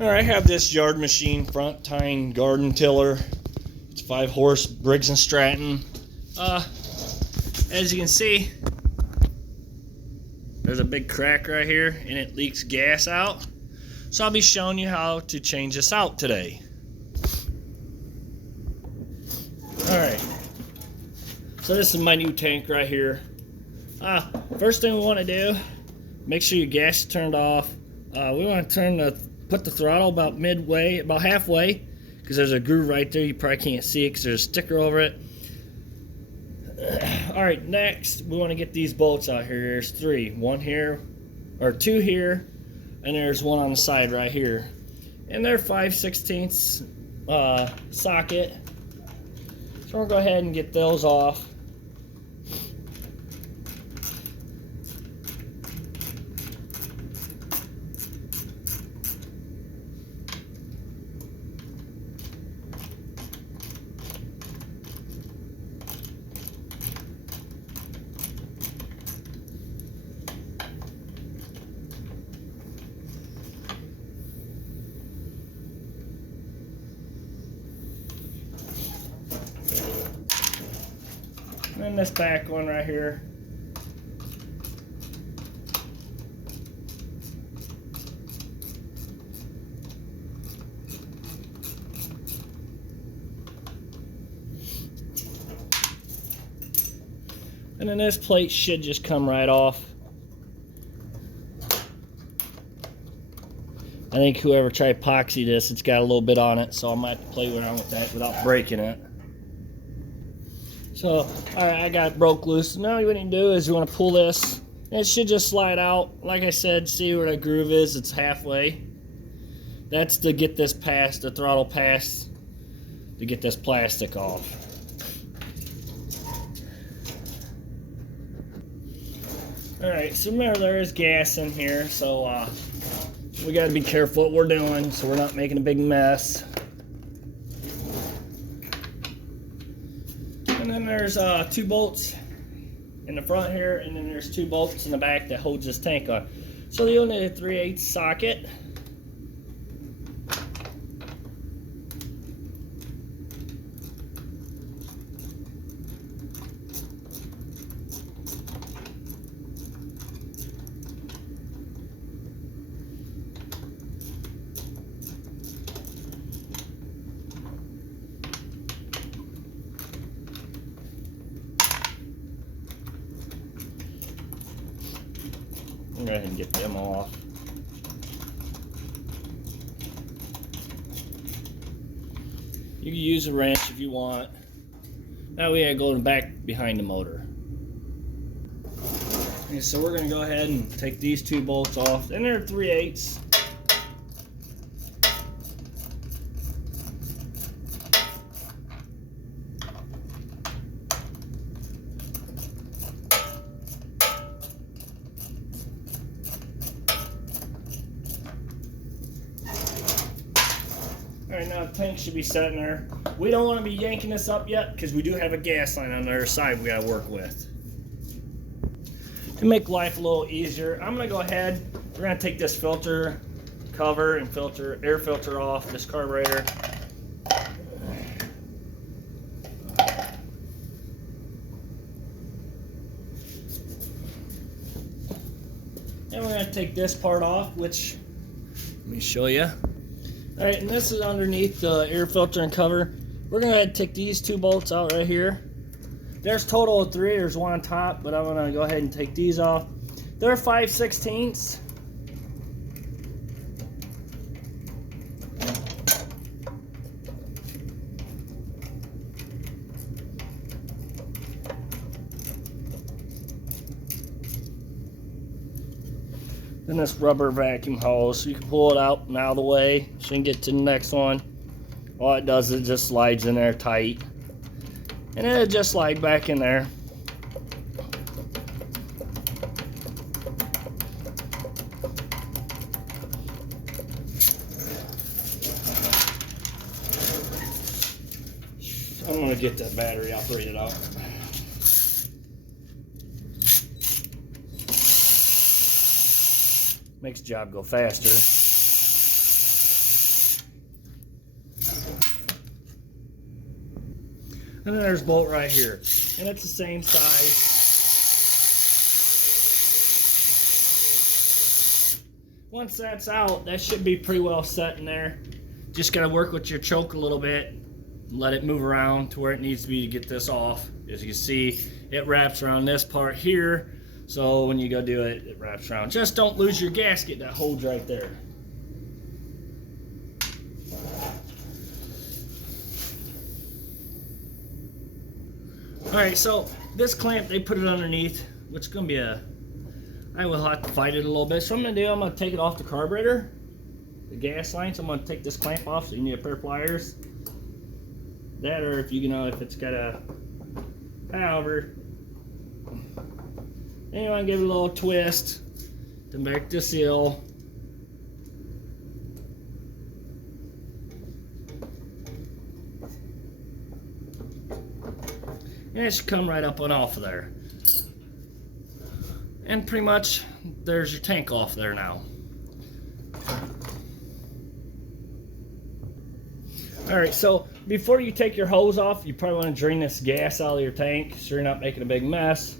Alright, I have this Yard Machine Front Tine garden tiller. It's 5-horse Briggs & Stratton. As you can see, there's a big crack right here and it leaks gas out. So I'll be showing you how to change this out today. Alright, so this is my new tank right here. First thing we want to do, make sure your gas is turned off. We want to put the throttle about midway, about halfway, because there's a groove right there. You probably can't see it because there's a sticker over it. Alright, next we want to get these bolts out here. There's 3, 1 here, or 2 here, and there's 1 on the side right here. And they're 5/16 socket. So we'll go ahead and get those off. And this back one right here. And then this plate should just come right off. I think whoever tried epoxy this, it's got a little bit on it, so I might have to play around with that without breaking it. So, alright, I got it broke loose. Now what you need to do is you want to pull this. And it should just slide out. Like I said, see where that groove is? It's halfway. That's to get this past, the throttle past, to get this plastic off. Alright, so remember there is gas in here, so we got to be careful what we're doing so we're not making a big mess. And then there's 2 bolts in the front here, and then there's 2 bolts in the back that holds this tank on. So you'll need a 3/8 socket. Go ahead and get them off. You can use a wrench if you want. Now we gotta go back behind the motor. Okay, so we're gonna go ahead and take these 2 bolts off, and they're 3/8. Alright, now the tank should be sitting there. We don't want to be yanking this up yet because we do have a gas line on the other side we got to work with. To make life a little easier, I'm going to go ahead, we're going to take this filter cover and air filter off this carburetor. And we're going to take this part off, which, let me show you. Alright, and this is underneath the air filter and cover. We're going to take these 2 bolts out right here. There's total of 3. There's 1 on top, but I'm going to go ahead and take these off. They're 5/16. Then this rubber vacuum hose, so you can pull it out and out of the way so you can get to the next one. All it does is it just slides in there tight, and it'll just slide back in there. I'm going to get that battery operated out. Makes the job go faster. And then there's a bolt right here. And it's the same size. Once that's out, that should be pretty well set in there. Just gotta work with your choke a little bit. Let it move around to where it needs to be to get this off. As you can see, it wraps around this part here. So when you go do it, it wraps around. Just don't lose your gasket that holds right there. Alright, so this clamp, they put it underneath, which is going to be I will have to fight it a little bit. So I'm going to take it off the carburetor, the gas line. So I'm going to take this clamp off, so you need a pair of pliers. That, or if you know, if it's got a, however. Then you want to give it a little twist to make the seal. And it should come right up and off of there. And pretty much, there's your tank off there now. Alright, so before you take your hose off, you probably want to drain this gas out of your tank so you're not making a big mess.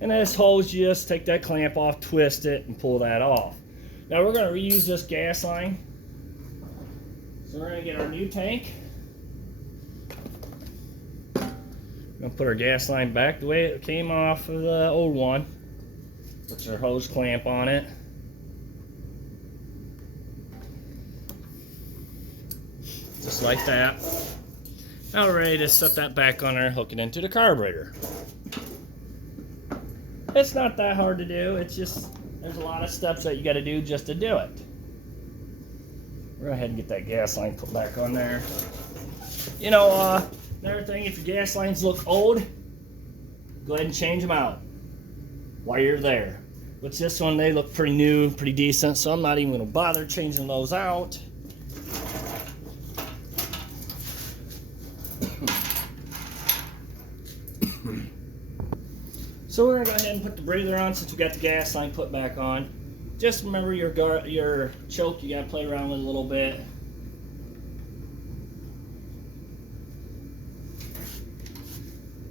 And this hose, you just take that clamp off, twist it, and pull that off. Now we're going to reuse this gas line. So we're going to get our new tank. We're going to put our gas line back the way it came off of the old one. Puts our hose clamp on it. Just like that. Now we're ready to set that back on there and hook it into the carburetor. It's not that hard to do. It's just, there's a lot of steps that you got to do just to do it. We're going to go ahead and get that gas line put back on there. You know, another thing, if your gas lines look old, go ahead and change them out while you're there. But this one, they look pretty new, pretty decent, so I'm not even going to bother changing those out. So we're going to go ahead and put the breather on since we got the gas line put back on. Just remember your choke, you got to play around with a little bit.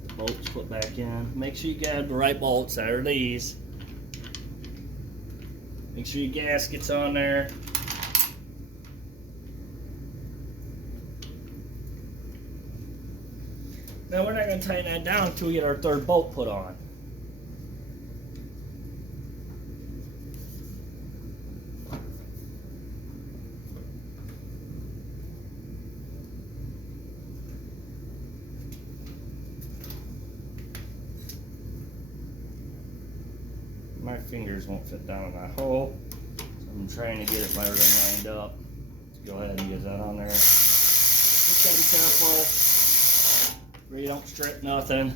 The bolts put back in. Make sure you got the right bolts, that are these. Make sure your gasket's on there. Now we're not going to tighten that down until we get our third bolt put on. My fingers won't fit down in that hole, so I'm trying to get it everything lined up. Let's go ahead and get that on there. Just gotta be careful where you don't strip nothing.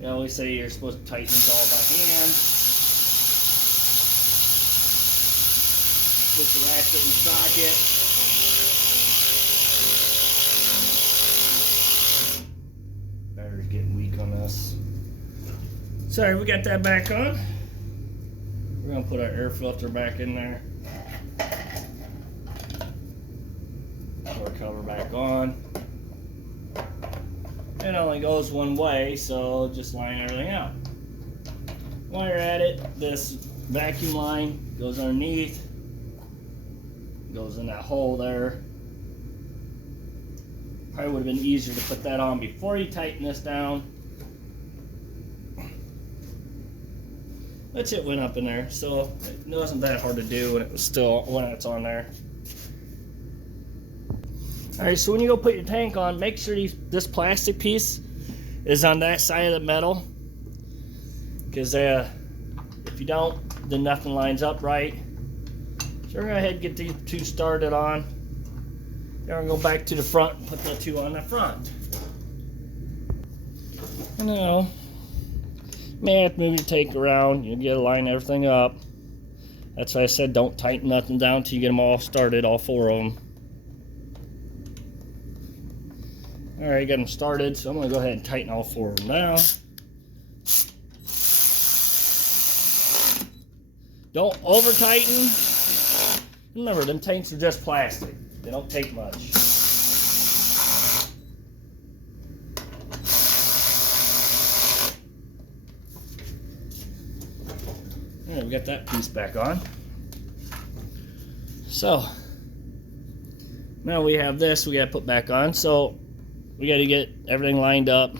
They always say you're supposed to tighten these all by hand. Put the ratchet and socket. Getting weak on this. Sorry, we got that back on. We're gonna put our air filter back in there. Put our cover back on. It only goes one way, so just line everything out. While you're at it, this vacuum line goes underneath, goes in that hole there. Probably would have been easier to put that on before you tighten this down. But it went up in there, so it wasn't that hard to do when it's on there. Alright, so when you go put your tank on, make sure this plastic piece is on that side of the metal. Because if you don't, then nothing lines up right. So we're going to go ahead and get these two started on. Then we're going to go back to the front and put the two on the front. And now, you may have to move your tank around. You get to line everything up. That's why I said don't tighten nothing down until you get them all started, all four of them. Alright, got them started, so I'm going to go ahead and tighten all four of them down. Don't over tighten. Remember, them tanks are just plastic. They don't take much. Alright, we got that piece back on. So, now we have this we gotta put back on. So, we gotta get everything lined up.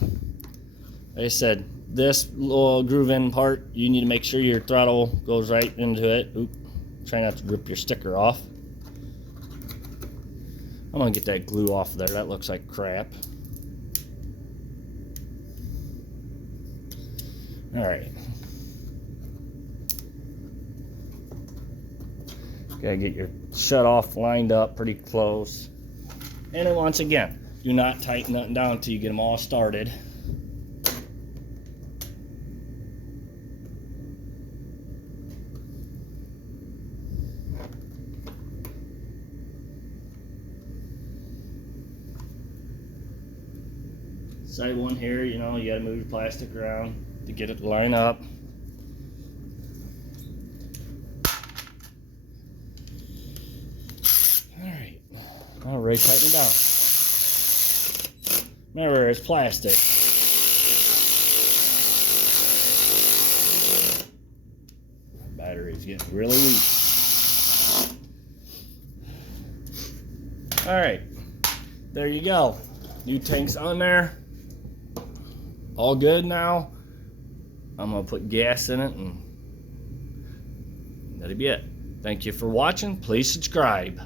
Like I said, this little groove in part, you need to make sure your throttle goes right into it. Oop, try not to rip your sticker off. I'm gonna get that glue off there. That looks like crap. Alright. Gotta get your shut off lined up pretty close. And then once again, do not tighten nothing down until you get them all started. Side one here, you know, you gotta move your plastic around to get it to line up. Alright, now we're ready to tighten it down. Remember, it's plastic. Battery's getting really weak. Alright, there you go. New tank's on there. All good now. I'm gonna put gas in it and that'll be it. Thank you for watching. Please subscribe.